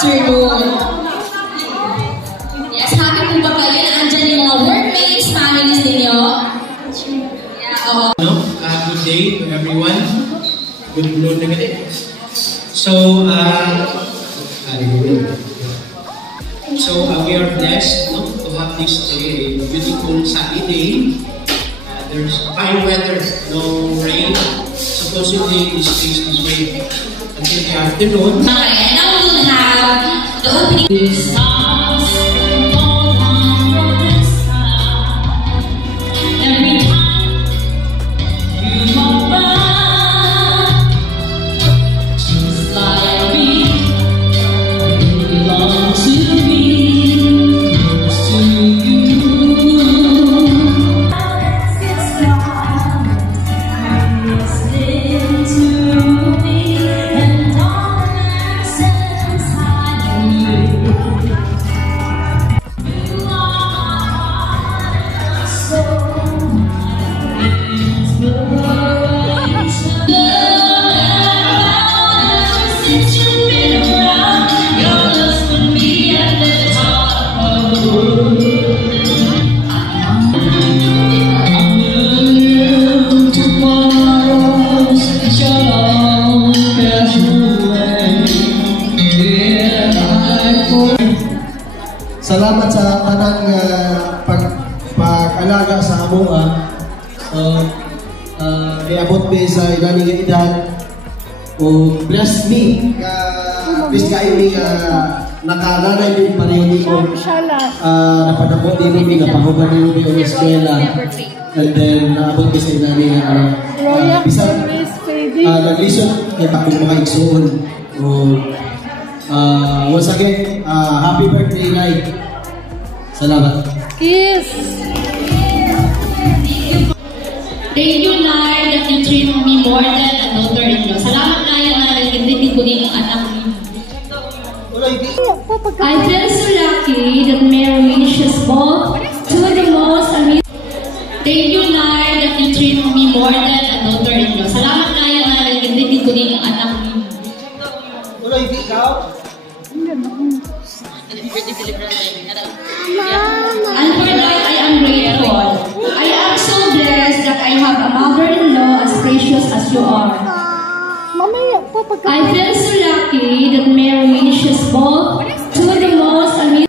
afternoon. Yes, happy po ba kayo na andyan yung mga workmates, families ninyo? Yeah, good day to everyone. Good afternoon again. So, we are blessed to have this day, a beautiful sunny day. There's fine weather, no rain. Supposedly, this stays this way until the afternoon. Okay, and now we'll have the opening songs. Every time you walk by, just like me, you belong to me, close to you. Salamat sa tanang pag-alaga sa amoa. Iabot me sa ilaning nga edad. O bless me. Bless kayo ni nakalanay din pareho ko. Napadako din ni napahuban din ni ang eskwela. And then naabot me sa ilaning bisan naglisod kay takong mga igsoon. Once again, happy birthday, Nay. Salamat. Kiss! Thank you, Nay, that you treat me more than a daughter-in-law. Salamat, Nay, na nag-treat ko din ang anak mo. I feel so lucky that Mary wishes both to the most amazing. Thank you, Nay, that you treat me more than a daughter-in-law. Salamat, Nay, na nag-treat ko din ang anak mo. And for that, I am grateful. I am so blessed that I have a mother-in-law as precious as you are. I feel so lucky that Mary wishes both to the most amazing.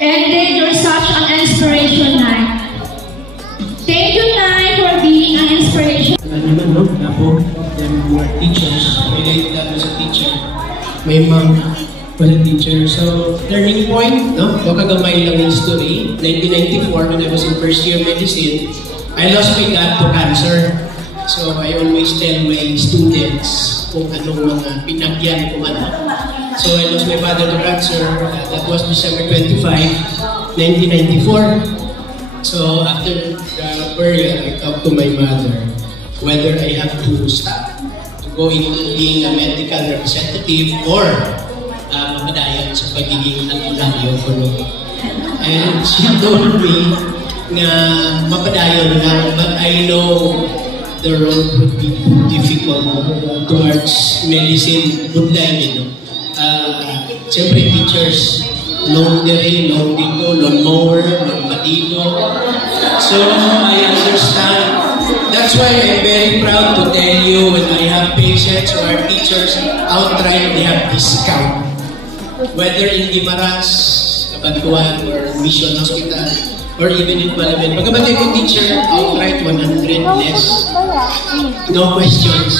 And you're such an inspiration, Nay. Thank you, Nay, for being an inspiration. Who are teachers, my dad was a teacher, my mom was a teacher. So, turning point, kagamay lang yung story. 1994, when I was in first year medicine, I lost my dad to cancer. So, I always tell my students kung anong mga pinagyan kung ano. So, I lost my father to cancer. That was December 25, 1994. So, after the burial, I talked to my mother whether I have to stop going into being a medical representative or mapadayan sa pagiging albularyo ko. And she told me na mapadayan lang, but I know the road would be difficult towards medicine. Budlayin, siyempre teachers, long dito, long mower, long madigo. So I understand. That's why I'm very proud to tell you when I have patients who are teachers, outright they have discount. Whether in Guimaras, Kabantuan, or Mission Hospital, or even in Palawan. Pagkabatay ko teacher, outright 100 less. No questions.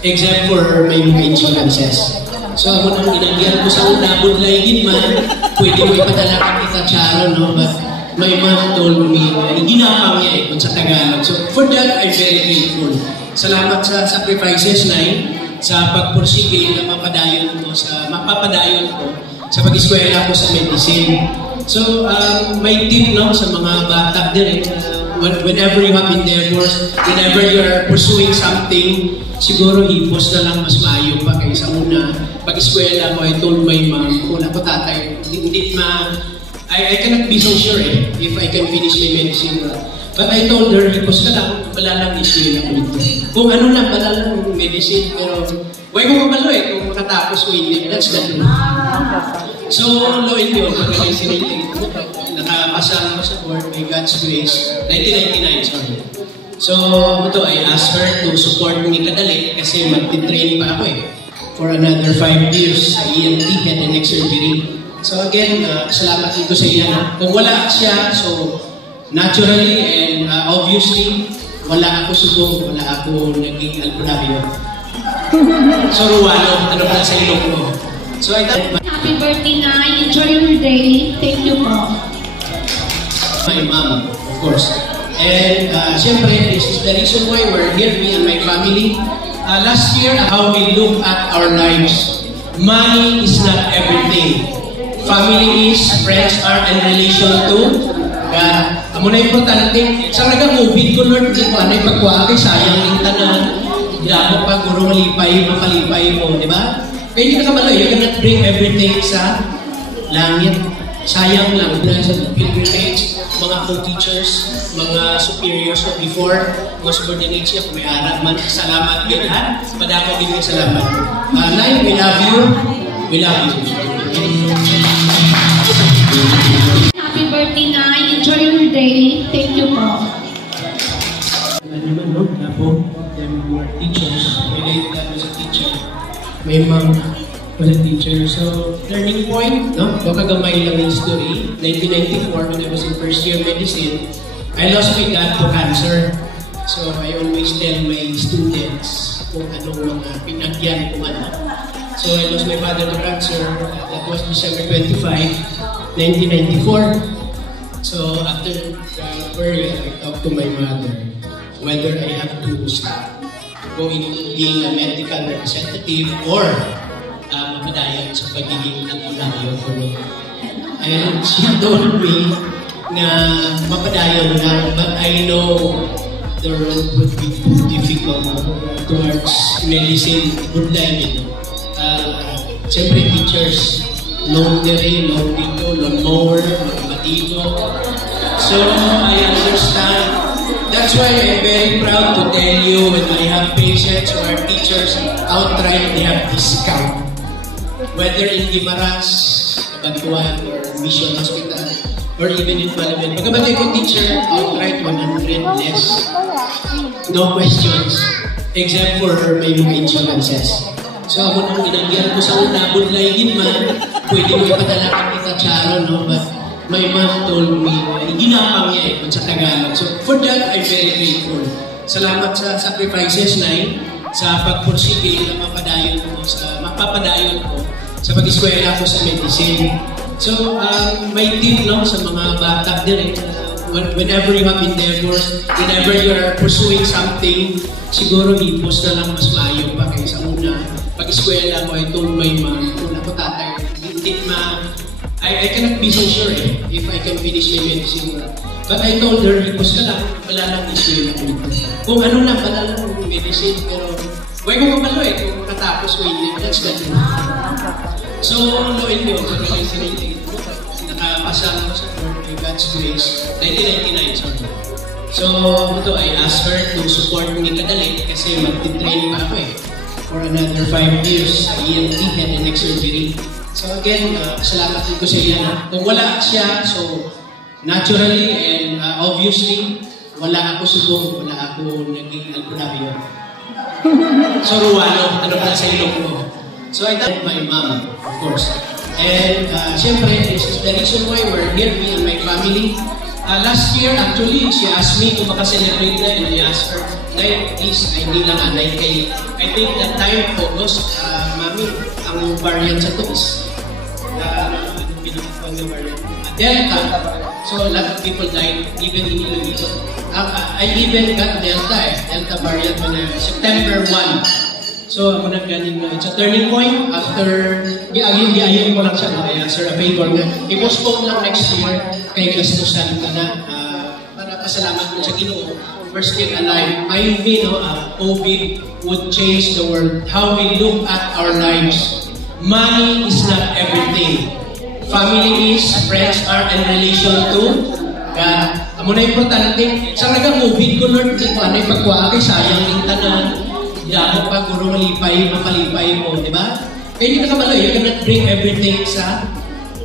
Except for my insurances. So ako nang inagyan ko sa una, budlayin man, pwede mo ipadala ka kita Charo, no? But my mom told me, ginapang niya kung sa Tagalog. So for that, I'm very grateful. Salamat sa sacrifices na sa pagpursige na mapapadayon ko sa pag-eskwela ko sa medicine. So, my tip sa mga bata din, whenever you have endeavors, whenever you're pursuing something, siguro hipos na lang mas maayo pa kaysa una. Pag-eskwela ko, I told my mom, wala ko tatay, I cannot be so sure if I can finish my medicine. But I told her, hipos ka lang, wala lang eskwela ko ito. Kung ano lang, wala lang medicine, pero Huwag mo kabalo kung makatapos o hindi. That's the truth. So, lo and yun, magaling siniling ko. Nakapasa ako sa board by God's grace. 1999, sorry. So, ito, I asked her to support me kadali kasi mag-training pa ako for another 5 years sa ENT, head and neck surgery. So again, salamat dito sa iya. Kung wala siya, so naturally and obviously, wala ako subong, wala ako naging albularyo. So ruwalo, ano pala sa ilong ko. So I thought, Happy birthday, Nay. Enjoy your day. Thank you po. My mom, of course. And siyempre, this is the reason why we're here, me and my family. Last year, how we look at our lives. Money is not everything. Family is, friends are, and relation to God. Amo na importante. Sa naga movie ko, Lord, di ko anay pagkuha kay sayang yung tanan. Damo pa, guro malipay, mapalipay mo, di ba? Kaya hindi na kabalo, you cannot bring everything sa langit. Sayang lang dahil sa pilgrimage, mga co-teachers, mga superiors na before, mga subordinates siya, kung may arap man, salamat yun ha. Padako din yung salamat. Nay, we love you. We love you. Happy birthday, Nay. Enjoy your day. Thank you po. Ano naman, no? Labo, them were teachers. Relate that as a teacher. May mga was a teacher. So, turning point, no? Kagamay lang yung history. 1994, when I was in first year medicine, I lost my dad to cancer. So, I always tell my students kung anong mga pinagyan kung ano. So, I lost my father to cancer. That was December 25, 1994. So, after the burial, I talked to my mother whether I have to stop going to being a medical representative or mapadayon sa pagiging albularyo ko. And she told me na mapadayon lang, but I know the road would be too difficult towards medicine, good living. Siyempre teachers, loan dere, loan dito, loan mower, mathematico. So I understand. That's why I'm very proud to tell you when I have patients who are teachers, outright they have discount. Whether in Guimaras, Bantuan, or Mission Hospital, or even in Malaban. Pagkabatay ko teacher, outright 100 less. No questions. Except for my mga insurances. So ako nung inagyan ko sa una, budlayin man, pwede mo ipadala ka kita Charo, no? But my mom told me, ginapang niya sa Tagalog. So for that, I'm very grateful. Salamat sa sacrifices na sa pagpursige na mapapadayon ko sa pag-eskwela ko sa medicine. So, my tip no, sa mga bata din, whenever you have endeavors, whenever you are pursuing something, siguro hipos na lang mas maayo pa kaysa una. Pag-eskwela ko, I told my mom, kung ako tatay, I cannot be so sure if I can finish my medicine. But I told her, hipos ka lang, wala lang eskwela ko. Kung ano lang, wala lang medicine, pero huwag mo kabalo kung makatapos o hindi. That's the truth. So, lo and yun, magaling siniling ko. Nakapasa ako sa board by God's grace. 1999, sorry. So, ito, I asked her to support me kadali kasi mag-training pa ako for another 5 years sa ENT, head and neck surgery. So again, salamat dito sa iya. Kung wala siya, so naturally and obviously, wala ako subong, wala ako naging albularyo. So ruwalo, ano pala sa ilong ko. So I thank my mom, of course. And siyempre, this is the reason why we're here, me and my family. Last year, actually, she asked me kung makaselebrate na and I asked her, Nay, please, hindi lang anay kay, I think that time August, Mami, ang variant sa to is, Delta. So a lot of people died, even in Iloilo. I even got Delta Delta variant when September 1. So ako na galing na, it's a turning point after, giayin ko lang siya, kaya Sir a favor na, i-postpone lang next year, kay gastusan ka na, para pasalamat mo sa Ginoo. We're still alive. I mean, COVID would change the world. How we look at our lives. Money is not everything. Family is, friends are, and relation to God. Amo na importante. Sa naga movie ko, Lord, di ko anay pagkuha kay sayang yung tanan. damo pa, puro malipay, mapalipay mo, di ba? Kaya hindi ka kabalo, you cannot bring everything sa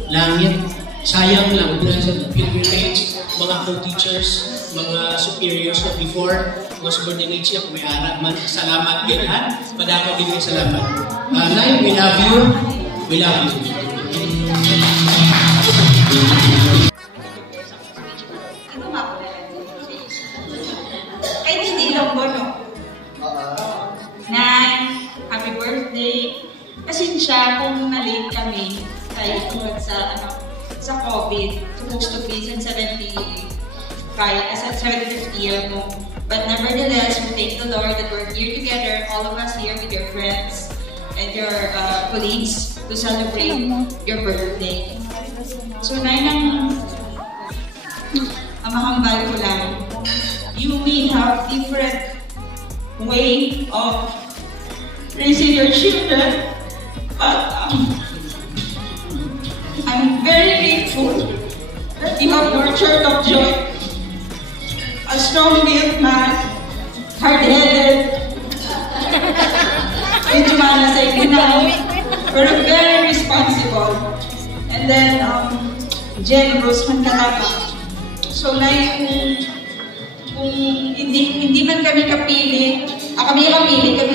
langit. Sayang lang, dahil sa pilgrimage, mga co-teachers, mga superiors na before, mga subordinates siya, kung may arap man, salamat din, ha? Madama din yung salamat. Nay, we love you. We love you. Ay, hindi lang po, no? Nay, happy birthday. Pasensya kung na-late kami dahil tungkol sa COVID. Supposed to be since 75th year mo. But nevertheless, we thank the Lord that we're here together, all of us here with your friends and your colleagues to celebrate your birthday. So, Nay, ang mahambal ko lang, you may have different way of raising your children, but I'm very grateful that you have nurtured of joy, a strong-willed man, hard-headed, medyo manasay now, pero very responsible, and then generous man kalapa. So, like, kung hindi man kami kapili, kami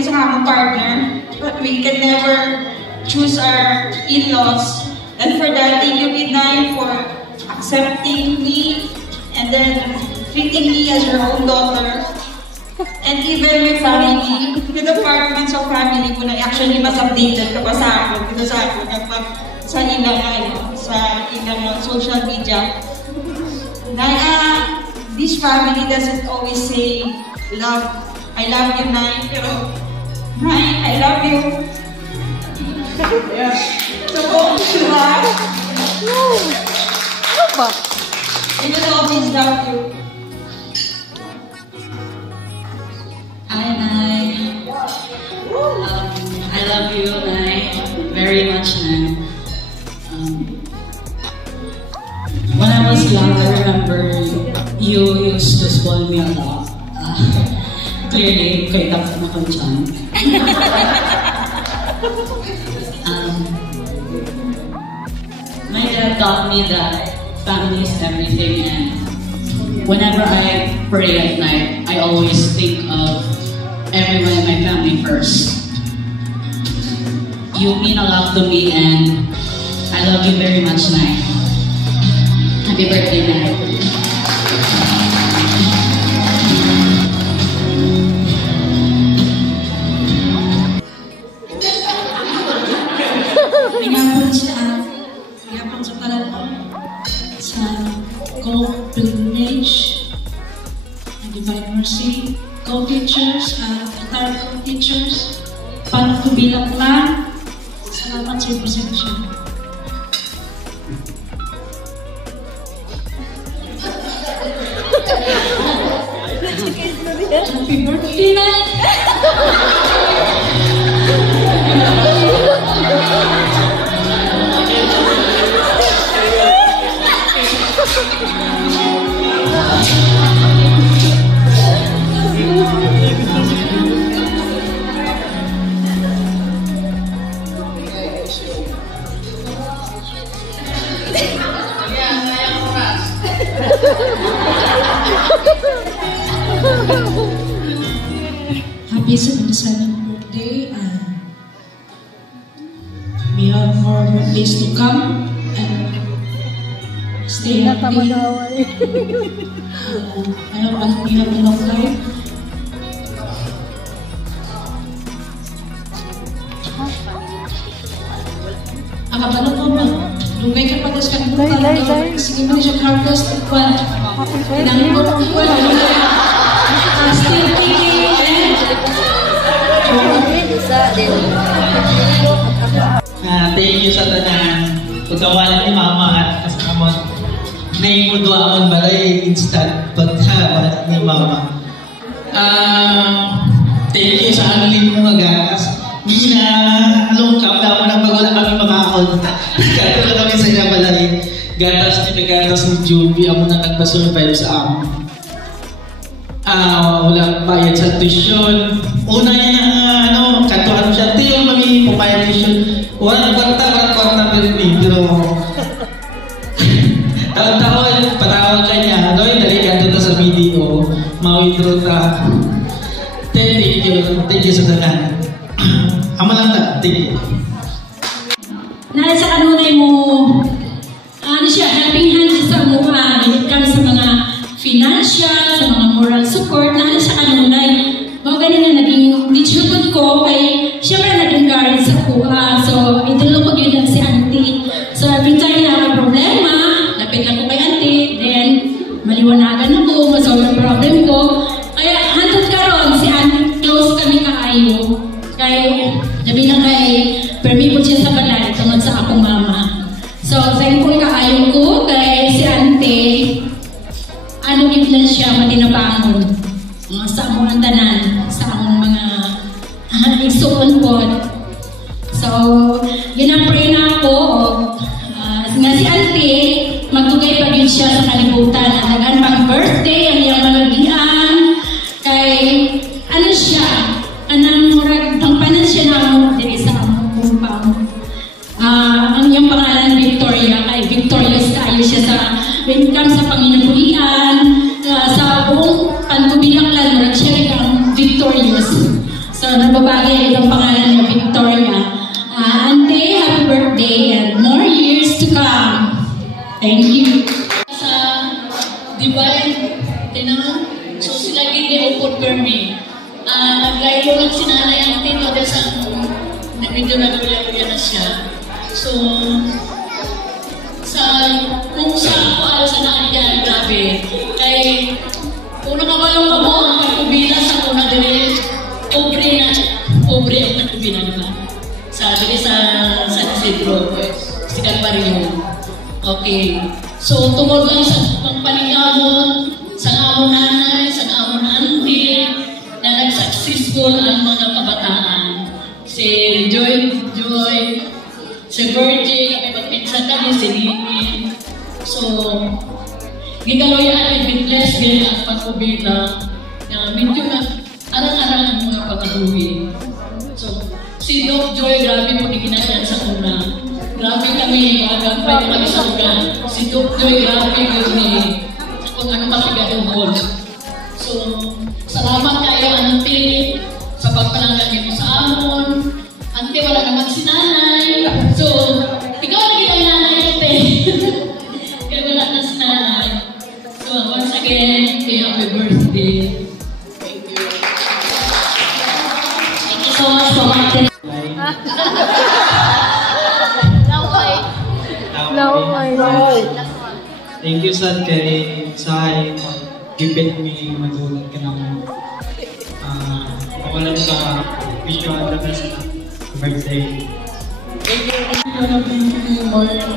sa aming partner, but we can never choose our in-laws. And for that, thank you, Midnight, for accepting me and then treating me as your own daughter. And even my family, the departments of family ko na actually mas updated ka pa sa akin, dito sa akin, kapag sa ilang social media. This family doesn't always say love. I love you, Nay, pero Nay, I love you. Yeah. So, you are. No. Ano ba? I will always love you. Hi, Nay. I love you, Nay. Very much, Nay. When I was young, I remember you used to spoil me a lot. Clearly, kaya dapat na kong tiyan. My dad taught me that family is everything, and whenever I pray at night, I always think of everyone in my family first. You mean a lot to me, and I love you very much, Nay. Happy birthday, Nay. Pinapon sa palabang sa co-pilgrimage and Divine Mercy, co-teachers, retired co-teachers, paano ko bilang plan, salamat sa presensya. Happy birthday, Nay! Happy 77th birthday, and we have more birthdays to come, and stay healthy. I hope you have a long life. Akabalo ko ba? Lugay ka pa das ka ng sige mo siya harvest at kwan. Inangin mo ang kwan. Still thinking and thank you sa tanan. Pagkawalan ni Mama at kasama naimudwa ang balay instant pagkawalan ni Mama. Thank you sa anling mga gatas. Hindi na lungkap na ako nang wala kami makakon. Kaya na kami sa inabalay. Gatas ni Juby, ako na nagpa-survive sa amin. Walang bayad sa tuition. Una niya na, kantuhan siya, tiyo mami, pumayag tuition. Walang kwarta pero taon-taon, patawag ka niya, dali ka doon sa video, ma-withdraw ka. Thank you sa tanan. Ama lang na, thank you. Nasa kanunay mo, helping hand siya sa mukha, sa mga financial, sa mga moral support, nasa kanunay. Mga ganun na naging teacher ko, kay siyempre naging guard sa kuha. So, itulong ko yun si auntie. So, every time na may problema, lapit lang ko kay auntie, then maliwanagan ako, masolve ang problem ko. Kaya, hantod karon si auntie, close kami kaayo. Kaya, sabi na kay, permibot siya sa balay, tungod sa akong mama. So, thankful kaayo ko, kay si auntie, gitlan siya matinabangon. Sa among antanan, sa among mga igsuon po. So, ginapray na ako, nga si auntie, magtugay pa din siya sa kalibutan. Alagaan pang birthday, ang iyang malagian. Kay, siya, pangpanan siya na diri sa among compound. Ang iyang pangalan, Victoria. Kay victorious tayo siya sa, when it comes sa Panginoon, sa buong pagkubilanglan, marag siya ikaw victorious. So, nagbabagay ang pangalan niya, Victoria. Auntie, happy birthday and more years to come. Thank you. Sa Divine, so sila gini upod permi. Naglaylo lang si nanay ang tino dahil sa medyo nagkuya-kuya na siya. So, kung sa ako alam sa nanay, grabe. Kay, una ka malong ka mo, ang pagkubila sa una din, pobre ang pagkubila naman. Sabi sa San Isidro, sikat pa rin yun. Okay. So, tungkol lang sa pangpanigamon, sa among nanay, sa among auntie, na nag-successful ang mga kabataan. Si Joy, si Virgin, kami magpinsan kami, si Lini. So, gigaloyan at bless din ang pagkubila na medyo na arang-arang ang mga pagkaluwi. So, si Doc Joy, grabe po ginagawa sa una. Grabe kami, agampay kami sa ulan. Si Doc Joy, grabe kami kung ano makigaduhon. So, salamat kayo, auntie, sa pagpalanggan niyo sa amon. Auntie, wala naman si nanay. So, ikaw lagi ang nanay, auntie. Kaya wala na si nanay. So, once again, happy birthday. Thank you. Thank you so much for my Thank you sa kay gipit mi matulad ka ng mawalan ka wish you all the best birthday. Thank you.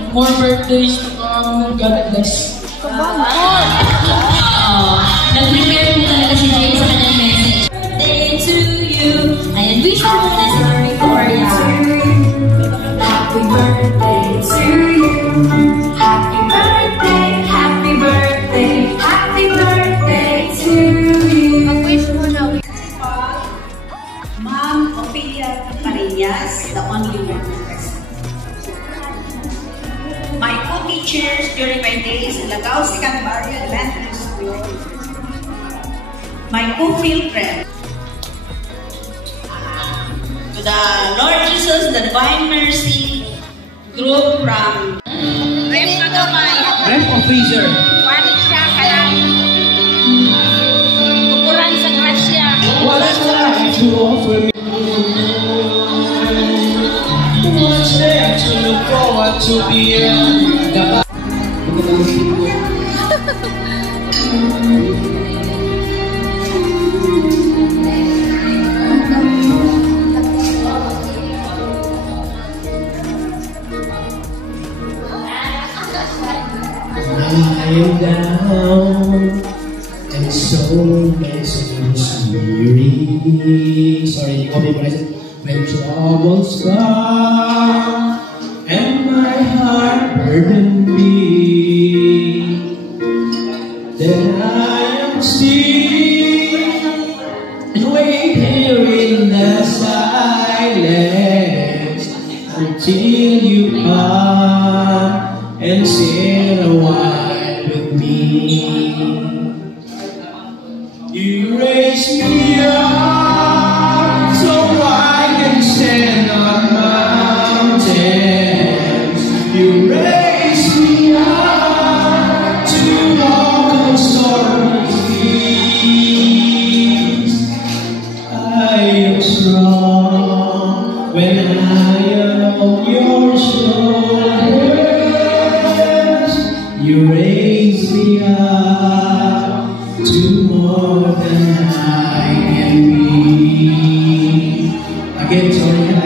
More birthdays to come. God bless. Nag-prepare po talaga si James sa kanyang message. Birthday to you, and wish you all the best for you. Happy birthday to you. Happy birthday, happy birthday, happy birthday to you. Mag-wish mo na. Ma'am Ophelia Parillas, the only one present. My co-teachers during my days in Lagao Secundaria Elementary School. My co-field friend. To the Lord Jesus, the Divine Mercy group from Rep na gamay. Rep o freezer? Panik siya ka lang. Kukuran sa grasya. Wala siya to offer me. Much there to look forward to be lying down and so weary. Sorry, when troubles come and my heart burden be, then I am still till you come and sit a while with me. You raise me up so I can stand on mountains. You raise me up to walk on stormy seas. I am strong when I am on your shoulders. You raise me up to more than I can be. Again, sorry.